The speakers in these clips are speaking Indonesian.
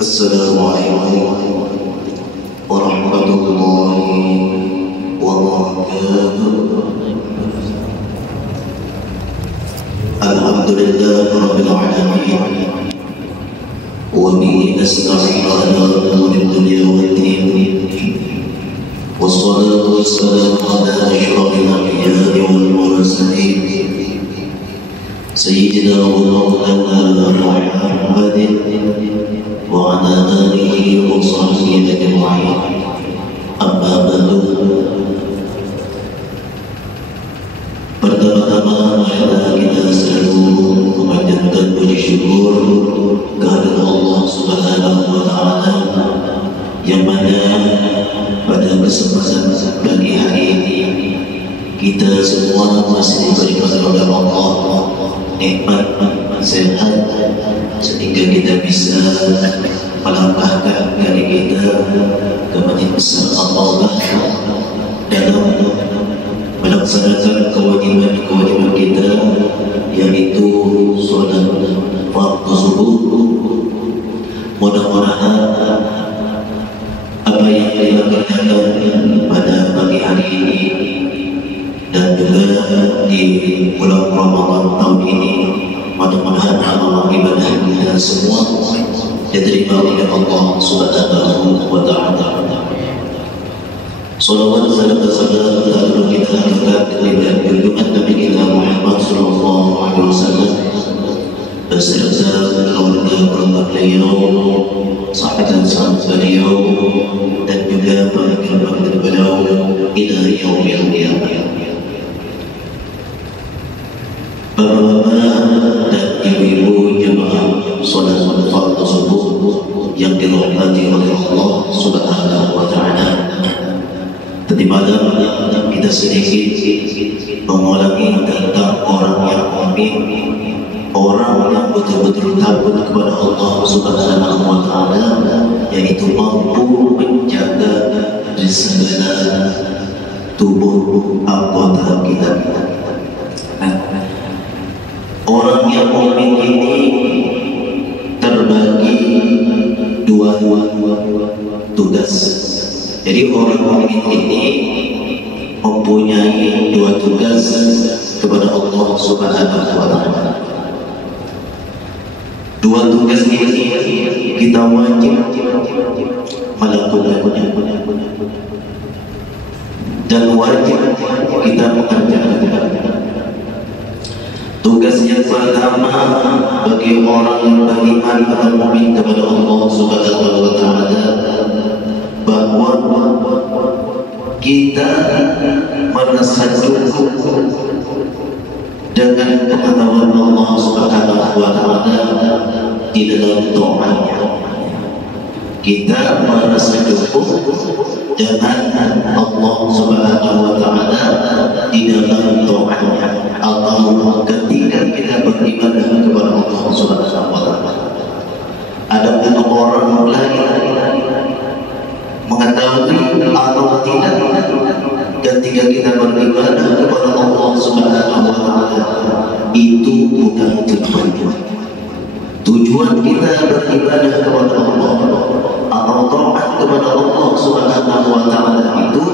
Assalamualaikum warahmatullahi wabarakatuh. Alhamdulillahirabbil alamin. Wa bihi nasta'inu ala umuri dunya waddin. Wassalatu wassalamu ala asyrafil anbiya'i wal mursalin. Sayyidina wa maulana Muhammadin wa ala alihi wa sahbihi ajma'in. Amma ba'du. Pertama-tama kita selalu memanjatkan puji syukur kehadirat Allah Subhanahu wa taala yang mana pada kesempatan pagi hari ini kita semua masih diberikan oleh Allah nikmat sehat sehingga kita bisa melangkahkan kaki kita ke masjid besar Allah dalam melaksanakan kewajiban kita, yaitu sholat waktu subuh. Mudah-mudahan apa yang kita kerjakan pada pagi hari ini dan juga di bulan Ramadan tahun ini, mudah-mudahan amal ibadah kita semua diterima oleh Allah Subhanahu wa taala. Salawat salam selalu kita haturkan kepada junjungan Nabi kita Muhammad sallallahu alaihi wasallam beserta keluarga beliau, sahabat-sahabat beliau, dan juga para kerabat beliau ila yaumil qiyamah. Bapak-bapak dan ibu-ibu jemaah salat fardu subuh yang dirahmati oleh Allah Subhanahu wa taala. Tadi malam kita sedikit mengulangi tentang orang yang mukmin, orang yang betul-betul takut kepada Allah Subhanahu wa taala, yaitu mampu menjaga di segala tubuh anggota kita. Orang yang mukmin ini terbagi dua tugas. Jadi orang mukmin ini mempunyai dua tugas kepada Allah Subhanahu wa taala. Dua tugas ini kita wajib melakukannya dan wajib kita mengerjakan. Tugas yang pertama bagi orang yang beriman atau mukmin kepada Allah Subhanahu wa taala, bahwa kita merasa cukup dengan pengetahuan Allah Subhanahu wa taala di dalam doanya. Kita merasa cukup dengan Allah Subhanahu wa taala di dalam doanya atau ketika kita beribadah kepada Allah Subhanahu wa taala. Adapun orang lain mengetahui atau tidak ketika kita beribadah kepada Allah Subhanahu wa taala, itu bukan tujuan. Tujuan kita beribadah kepada Allah atau taat kepada Allah Subhanahu wa taala itu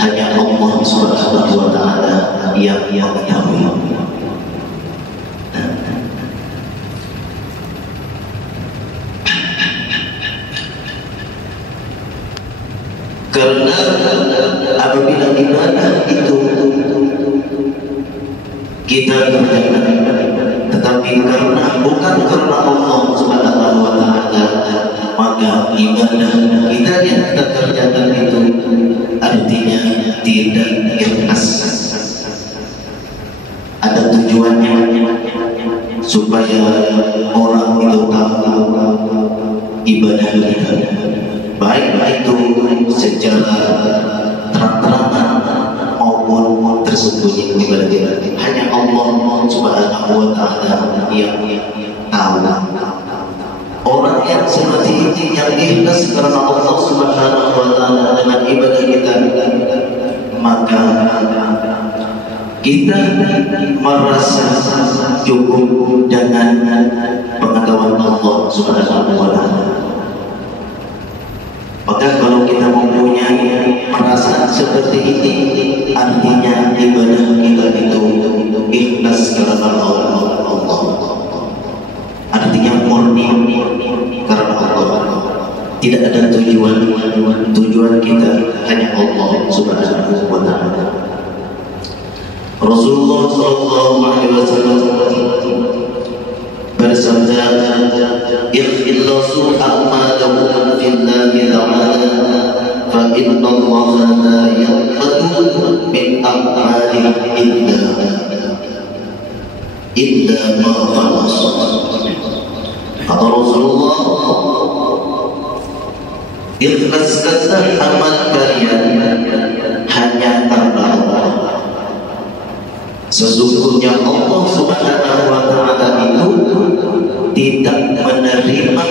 hanya Allah Subhanahu wa taala yang mengetahui. Karena apabila ibadah itu kita kerjakan, tetapi bukan karena Allah Subhanahu wa taala, maka ibadah kita yang kita kerjakan itu artinya tidak ikhlas. Ada tujuannya supaya orang itu tahu ibadah kita, baik itu secara terang-terangan maupun tersembunyi ibadah kita. Hanya Allah Subhanahu wa taala yang tahu. Orang yang seperti ini yang ikhlas karena Allah Subhanahu wa taala dengan ibadah kita, maka kita merasa cukup dengan pengetahuan Allah Subhanahu wa Ta'ala. Maka kalau kita mempunyai perasaan seperti ini, artinya ibadah kita itu ikhlas karena Allah. Artinya murni karena Allah. Tidak ada tujuan kita hanya Allah Subhanahu wa Ta'ala. Rasulullah sallallahu alaihi wasallam bersabda, "Ikhlasu a'malakum lillahi ta'ala, fa inna Allah la yaqbalu min a'malihi illa ma khalas." Kata Rasulullah, ikhlaskanlah amal kalian hanya karena Allah. Sesungguhnya Allah Subhanahu wa Ta'ala itu tidak menerima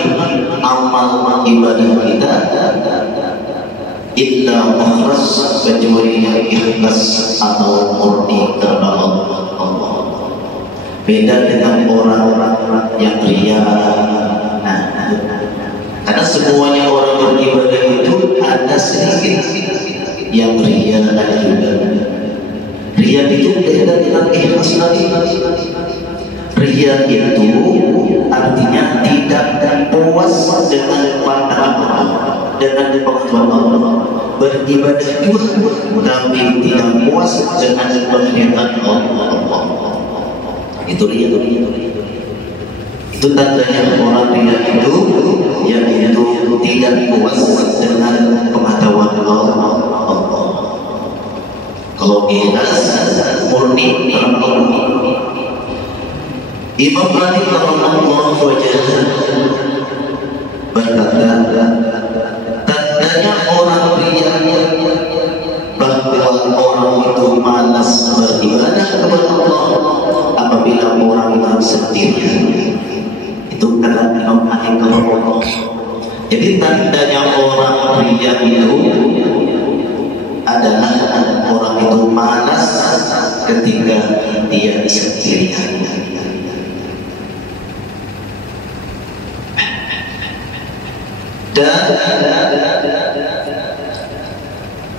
amal ibadah kita illa ikhlas, kecuali ikhlas atau murni karena Allah. Beda dengan orang-orang yang ria. Karena semuanya orang beribadah itu ada sedikit yang ria, ada juga. Ria itu beda dengan ikhlas tadi. Ria itu artinya tidak puas dengan pandangan orang, dengan pengetahuan Allah. Beribadah juga, tapi tidak puas dengan penglihatan Allah. Itu ria. Itu tandanya orang ria itu, yaitu tidak puas dengan pengetahuan Allah. Kalau ikhlas murni karena Allah. Imam Malik rahimahullah berkata, tandanya orang ria bahwa orang itu malas beribadah kepada Allah apabila orang itu sendirian. Itu kata Imam Malik rahimahullah. Jadi tandanya orang ria itu adalah orang itu malas ketika dia sendirian. Dan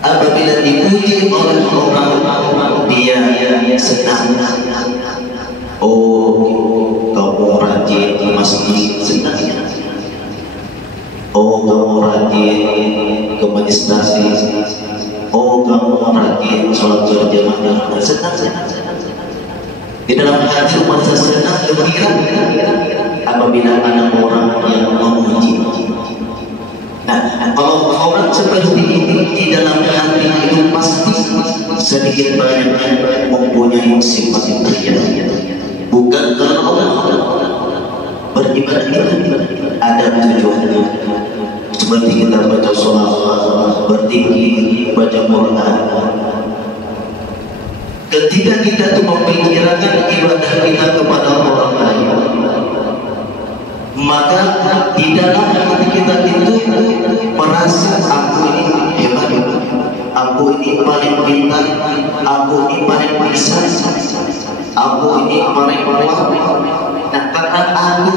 apabila dipuji oleh orang, dia senang. Oh, kamu rajin di masjid, senang. Oh, kamu rajin ke meditasi. Oh, kamu rajin sholat berjamaah, senang. Di dalam hati merasa senang, gembira apabila ada orang yang memuji. Nah, kalau orang seperti ini di dalam hati itu pasti sedikit banyak mempunyai sifat ria. Bukan karena Allah. Beribadah itu ada tujuannya. Seperti kita baca sholawat, bertinggi, baca Quran. Ketika kita itu memikirkan ibadah kita kepada orang lain, maka di dalam hati kita itu merasa aku ini hebat, aku ini paling pintar, aku ini paling bisa, aku ini paling kuat. Nah, karena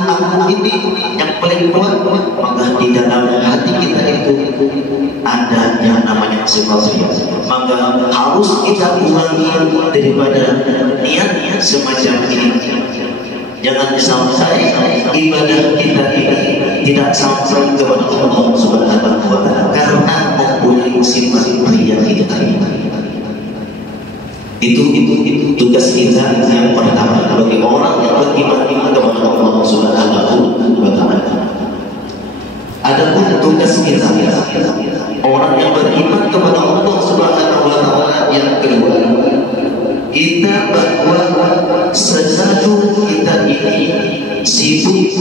aku ini yang paling kuat, maka di dalam hati kita itu ada yang namanya sifat ria. Maka harus kita ulangi daripada niat semacam ini. Jangan sampai ibadah kita ini tidak sampai kepada Allah Subhanahu wa Ta'ala karena mempunyai sifat ria itu tadi. Itu tugas kita yang pertama bagi orang yang beriman kepada Allah Subhanahu wa Ta'ala. Adapun tugas kita orang yang beriman kepada Allah Subhanahu wa Ta'ala yang kedua, kita bahwa selalu kita ini sibuk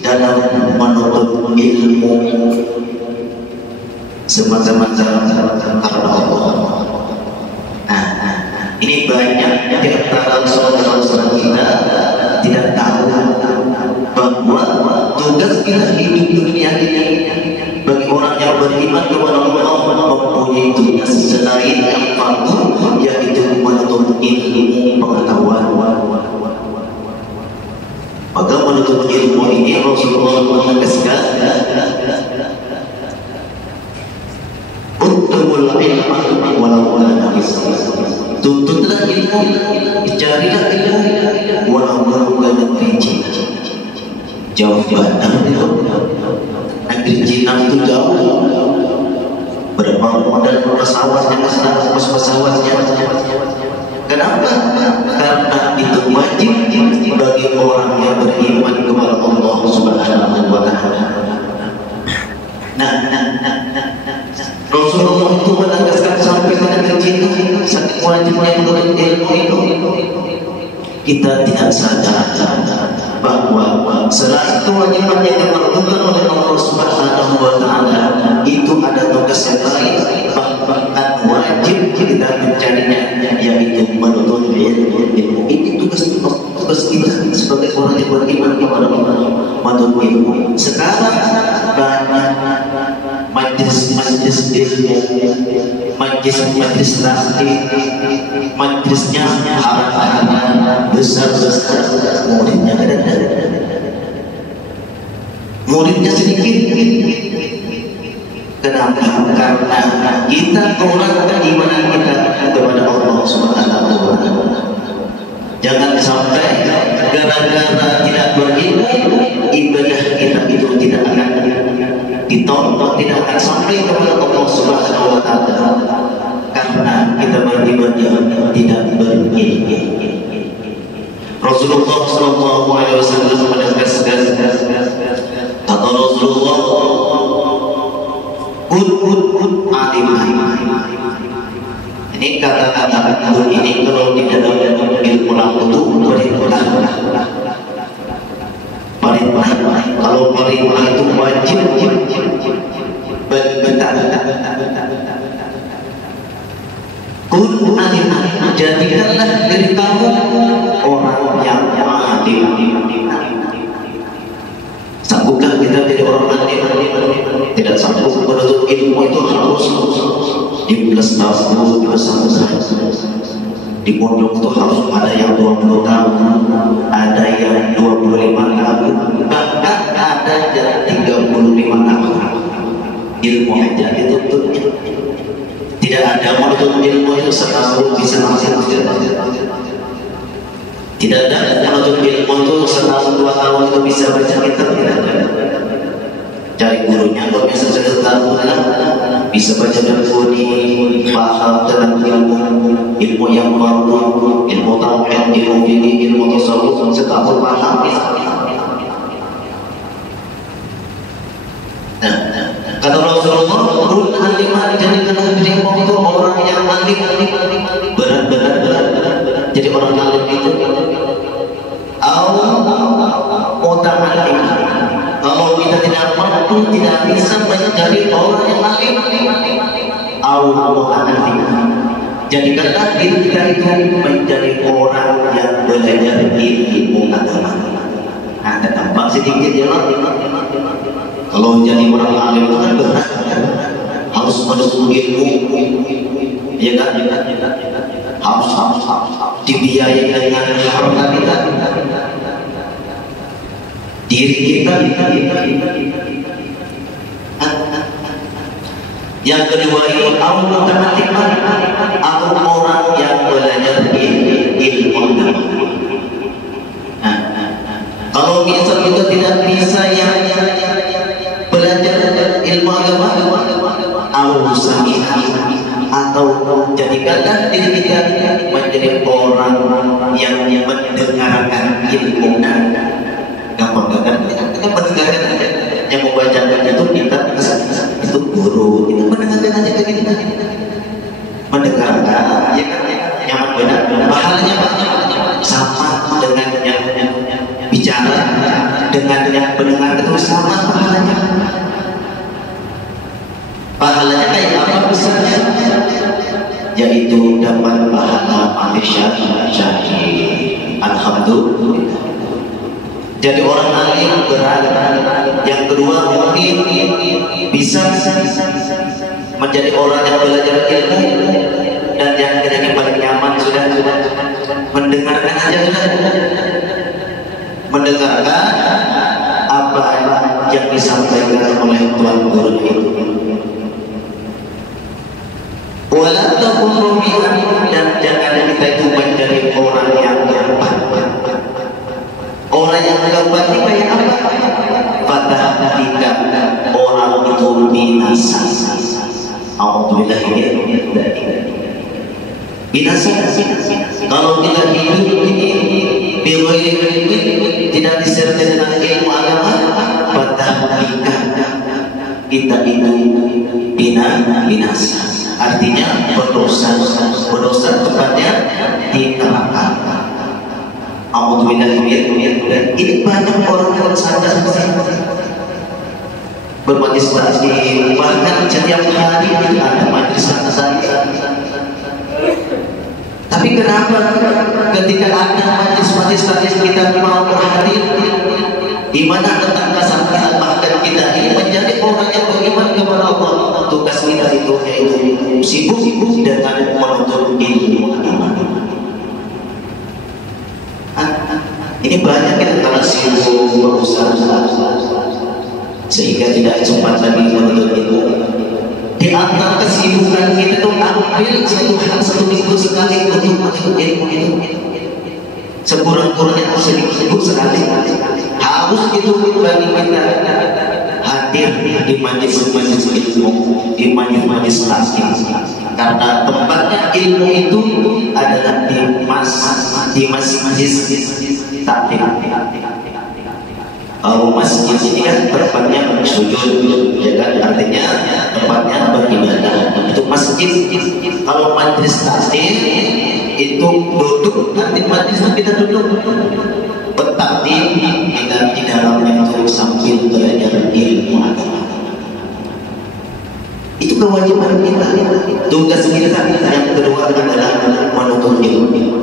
dalam menuntut ilmu semacam-macam karena Allah. Ini banyak di antara saudara-saudara kita tidak tahu bahwa tugas kita hidup dunia ini bagi orang yang beriman kepada Allah mempunyai tugas selain yang fardu, yaitu menuntut ilmu pengetahuan. Maka menuntut ilmu ini Rasulullah menegaskan untubul ilmu walau ala nafis, tuntutlah ilmu, carilah ilmu walau ala negeri. Jawaban negeri Cina itu jauh, berapa modal pesawatnya, pesawatnya. Kenapa? Karena itu wajib bagi orang yang beriman kepada Allah Subhanahu wa Ta'ala. Nah, Rasulullah itu menegaskan sampai pada Cina, saking wajibnya menuntut ilmu itu. Kita tidak sadar bahwa salah satu kewajiban yang diperlukan oleh Allah Subhanahu wa Ta'ala itu ada tugas yang lain, bahkan wajib kita mencarinya, yaitu menuntut ilmu. Ini tugas kita sebagai orang yang beriman kepada Allah, menuntut ilmu. Sekarang banyak majlis ilmu, majlis nasi, majlisnya harap-harap besar-besar, muridnya sedikit. Kenapa? Karena kita kurangkan iman kita kepada Allah Subhanahu wa Ta'ala. Jangan sampai gara-gara tidak berilmu, ibadah kita itu tidak akan ditolong, tidak akan sampai kepada Allah Subhanahu wa Ta'ala, karena kita beribadah tidak berilmu. Rasulullah sallallahu alaihi wasallam menegaskan, kata Rasulullah, kun alim. Ini kata-kata ini kalau di dalam ilmu itu perintah. Kalau perintah itu wajib benar. Kun alim, jadikanlah diri kamu orang yang alim. Sanggupkah kita jadi orang alim? Tidak sanggup. Menuntut ilmu itu harus di tahun, di pondok itu harus ada yang 20 tahun, ada yang 25 tahun, bahkan ada yang 35 tahun. Ilmu aja dituntutnya. Tidak ada menuntut ilmu itu setahun bisa masuk. Tidak ada menuntut ilmu itu setahun 2 tahun itu bisa baca kitab. Tidak ada. Cari gurunya kalau bisa setahun bisa baca buku, paham tentang ilmu yang baru, ilmu tauhid, ilmu fikih, ilmu tasawuf, setahun paham. Kata Rasulullah, kun alimah, jadikanlah dirimu itu orang yang alim, benar. Jadi orang alim itu muta'allim. Kalau kita tidak mampu, tidak bisa menjadi orang yang alim, muta'allim. Jadikanlah diri kita itu menjadi orang yang belajar ilmu agama. Ada tampak sedikit ya. Kalau jadi orang alim itu kan berat, harus menuntut ilmu, ya kan? Harus dibiayai dengan harta kita, diri kita. Yang kedua ini muta'allim, atau orang yang belajar ilmu agama. Kalau misal kita tidak bisa yang belajar ilmu agama, atau jadikanlah diri kita menjadi orang yang mendengarkan ilmu. Gampang kita mendengarkan aja. Yang membacakan itu kita, itu guru. Kita mendengarkan aja kayak gitu. Mendengarkan, ya kan? Nyaman benar. Pahalanya sama dengan yang bicara, dengan yang mendengar itu sama pahalanya. Pahalanya kayak apa besarnya? Yaitu dapat pahala manusia syahid. Alhamdulillah. Jadi orang alim berat. Yang kedua mungkin bisa menjadi orang yang belajar ilmu, dan yang ketiga paling nyaman sudah mendengarkan aja sudah. mendengarkan apa yang disampaikan oleh Tuhan Guru itu. Wala takunu dan jangan kita itu menjadi orang yang gampang. Orang yang gampang ini kayak apa? Pada ketika orang itu binasa. Alhamdulillah binasa. Kalau kita hidup ini tidak disertai dengan ilmu agama, pada ketika kita itu binasa. Artinya berdosa tepatnya di neraka. Alhamdulillah ini banyak orang yang sadar bermajlis taklim, bahkan setiap hari ada majlis taklim. Tapi kenapa ketika ada majlis taklim kita mau berhadir, di mana tentang kesalahan bahkan kita ini menjadi orang yang beriman kepada Allah, tugas kita itu yaitu sibuk dengan menuntut ilmu agama. Ini banyak kita karena sibuk berusaha sehingga tidak sempat lagi menuntut ilmu. Di antara kesibukan kita itu ambil satu minggu sekali untuk menuntut ilmu itu. Sekurang-kurangnya seminggu sekali harus itu bagi kita hadir di majlis-majlis ilmu, di majlis-majlis taklim, karena tempatnya ilmu itu adalah di masjid taklim. Kalau masjid ini kan tempatnya sujud, ya kan, artinya tempatnya beribadah. Itu masjid. Kalau majlis taklim itu duduk, nanti majlis kita duduk. Bertaklim kita di dalamnya itu sambil belajar ilmu agama. Itu kewajiban kita. Tugas kita yang kedua adalah menuntut ilmu.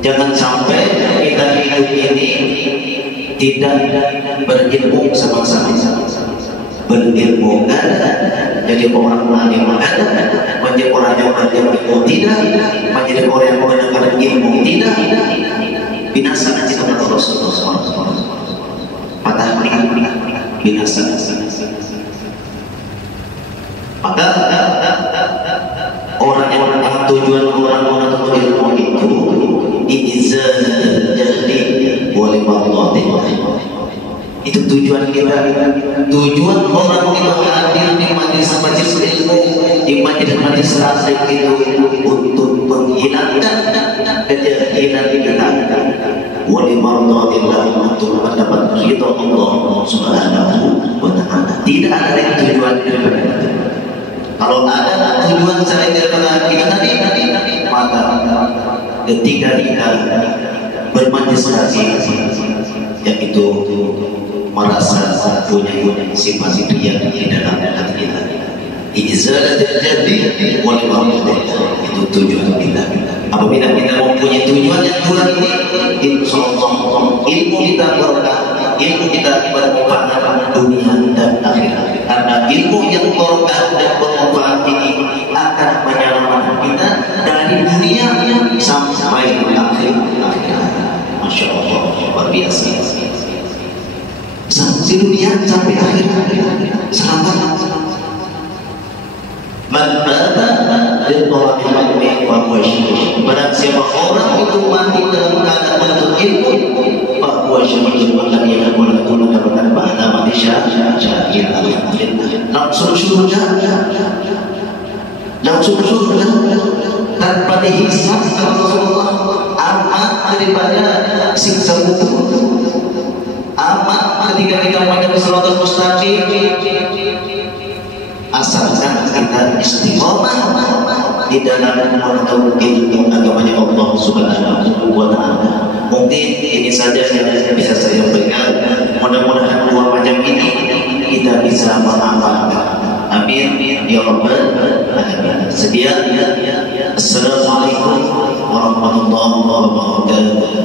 Jangan sampai kita hidup ini tidak berilmu sama-sama. Berilmu ada, jadi orang alim ada, menjadi orang yang berilmu tidak, menjadi orang yang mendengar ilmu tidak. Binasa nanti kepada Rasulullah SAW. Patah binasa. Maka orang yang tujuan orang untuk ilmu itu izah jadi boleh Allah. Itu tujuan kita. Tujuan orang itu hadir di majlis-majlis ilmu, di majlis-majlis taklim itu untuk menghilangkan kejahilan kita. Wali mardhatillah, untuk mendapat ridha Allah Subhanahu wa ta'ala. Tidak ada yang tujuan daripada itu. Kalau ada tujuan selain daripada kita tadi, maka ketika kita bermajlis taklim, yaitu merasa punya sifat ria di dalam hati kita. Izah terjadi oleh Allah, itu tujuan kita. Apabila kita mempunyai tujuan yang bulan ini, insyaallah ilmu kita berkah, ilmu kita bermanfaat dunia dan akhirat. Karena ilmu yang berkah dan bermanfaat ini akan menyelamatkan kita dari dunia sampai akhirat. Masya Allah, luar biasa. Sampai dunia sampai akhirat. Selamat. Barang siapa orang itu mati dalam keadaan menuntut ilmu, bahwa syahid maka dia akan mendapatkan pahala mati syahid langsung surga, tanpa dihisab. Rasulullah amat daripada siksa kubur, amat ketika kita menghadapi shiratal mustaqim, asalkan kita istiqomah di dalam menuntut ilmu agamanya Allah Subhanahu wa ta'ala. Mungkin ini saja yang bisa saya berikan. Mudah-mudahan dua macam ini kita bisa mengamalkan. Amin ya rabbal alamin. Sekian. Assalamualaikum warahmatullahi wabarakatuh.